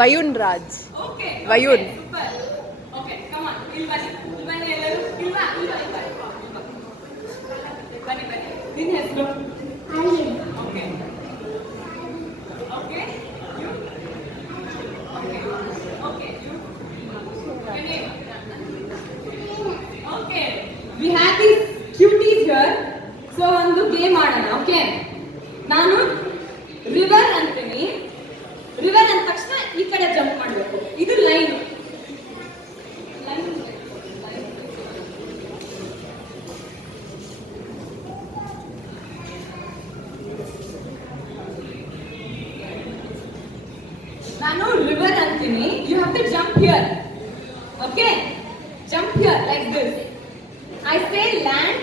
ವಯುನ್ Raj. Okay Vayun. Super. Okay come on, ಇಲ್ಲಿ ಬನ್ನಿ ಎಲ್ಲರೂ. ಇಲ್ವಾ ಬನ್ನಿ ನಿನ್ನ ಹೆಸರು? Okay okay you okay okay you okay we have this cuties here. So ಒಂದು ಗೇಮ್ ಆಡೋಣ. ಓಕೆ, ನಾನು ರಿವರ್ ಅಂತೀನಿ. ರಿವರ್ ಅಂದ ತಕ್ಷಣ ಈ ಕಡೆ ಜಂಪ್ ಮಾಡಬೇಕು. ಇದು ಲೈನ್. ನಾನು ರಿವರ್ ಅಂತೀನಿ. You have to jump here. Okay, jump here like this. I say land,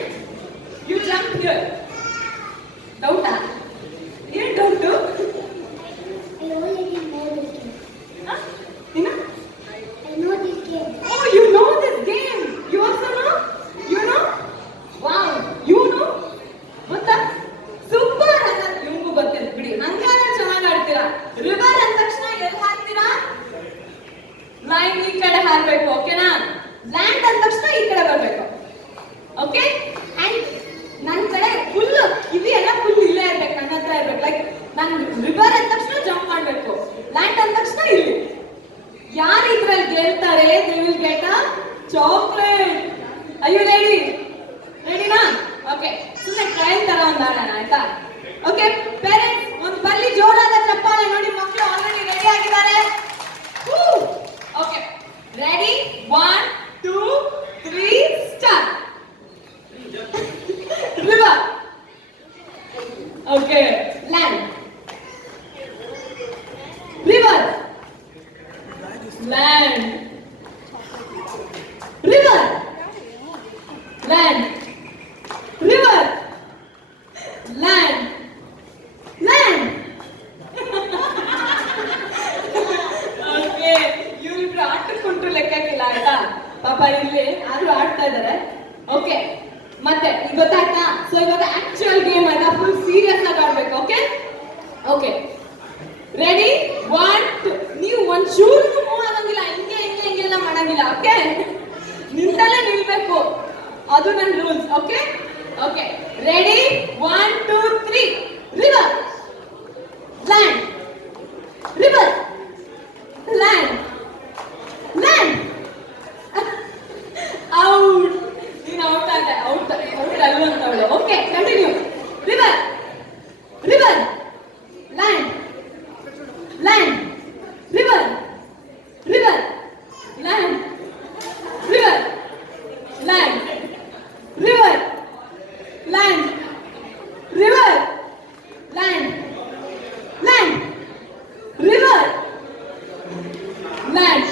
you jump here. ಡೌಟಾ? ಏನು doubt? Oh, you know this game. You also know? You know? Wow, you know? ಗೊತ್ತಾ? Super. ಹಂಗಾದ್ರೆ ನಿಮಗೂ ಗೊತ್ತಿಲ್ಲ ಬಿಡಿ. ಹಂಗಾದ್ರೆ ಚೆನ್ನಾಗಿ ಆಡ್ತೀರಾ. River ಅಂದ ತಕ್ಷಣ ಎಲ್ಲಿ ಹಾಕ್ತೀರಾ? ಲೈನ್ ಈ ಕಡೆ ಹಾರಬೇಕು. ಓಕೆನಾ? ಲ್ಯಾಂಡ್ ಅಂದ ತಕ್ಷಣ ಈ ಕಡೆ ಬರಬೇಕು. ಓಕೆ, ಅಂಡ್ ನನ್ನ ಕಡೆ ಫುಲ್ ಇಲ್ಲಿ ಎಲ್ಲ ಫುಲ್ ಇಲ್ಲೇ ಇರ್ಬೇಕು, ನನ್ನ ಹತ್ರ ಇರ್ಬೇಕು. ಲೈಕ್ ನಾನು ರಿವರ್ ಅಂದ ತಕ್ಷಣ ಜಂಪ್ ಮಾಡಬೇಕು, ಲ್ಯಾಂಡ್ ಅಂದ ತಕ್ಷಣ ಇಲ್ಲಿ. ಯಾರು ಇದ್ರಲ್ಲಿ ಗೆಲ್ತಾರೆ, they will get a chocolate. Are you ready? ರೆಡಿನಾ? ಓಕೆ, ಸುಮ್ಮನೆ ಟ್ರಯಲ್ ತರ ಒಂದು ಆಡೋಣ ಆಯ್ತಾ? ಓಕೆ ಪೇರೆಂಟ್ಸ್, ಒಂದು ಬಲ್ಲಿ ಜೋರಾದ ಚಪ್ಪಾಳೆ. ನೋಡಿ ಮಕ್ಕಳು ಆಲ್ರೆಡಿ ರೆಡಿ ಆಗಿದ್ದಾರೆ. Okay ready, 1 2 3 start. River. Okay, land. River. Land. River. Land. River. Land. Land. Okay, ಇವ್ರಿಬ್ರು ಆಟಕ್ಕುಂಟು ಲೆಕ್ಕಕ್ಕಿಲ್ಲ ಆಯ್ತಾ? ಪಾಪ ಇಲ್ಲಿ ಆದ್ರೂ ಆಡ್ತಾ ಇದಾರೆ. ಓಕೆ, ಮತ್ತೆ ಗೊತ್ತಾಯ್ತಾ? ಸೊ ಇವಾಗ ಆಕ್ಚುಯಲ್ ಗೇಮ್ ಆಯ್ತಾ? ಫುಲ್ ಸೀರಿಯಸ್ ಆಗಿ ಆಡ್ಬೇಕು. Okay okay ready, 1 2. ನೀವು ಒಂದ್ ಚೂರು ಮೂವ್ ಆಗಂಗಿಲ್ಲ, ಹಿಂಗೆಲ್ಲ ಮಾಡಂಗಿಲ್ಲ. ಓಕೆ, ನಿಂತಲ್ಲೇ ನಿಲ್ಬೇಕು, ಅದು ನನ್ನ rules. Okay okay ready, 1 2 3. River. Land. River. Land. Land. Out. ನೀನು ಔಟ್ ಆದ. ಔಟ್ ಅಲ್ವಂತವಳು. Okay continue. River. River. Land. Land. River. River. Land. River. Land. River. Land. River. Land. Land. River. Land.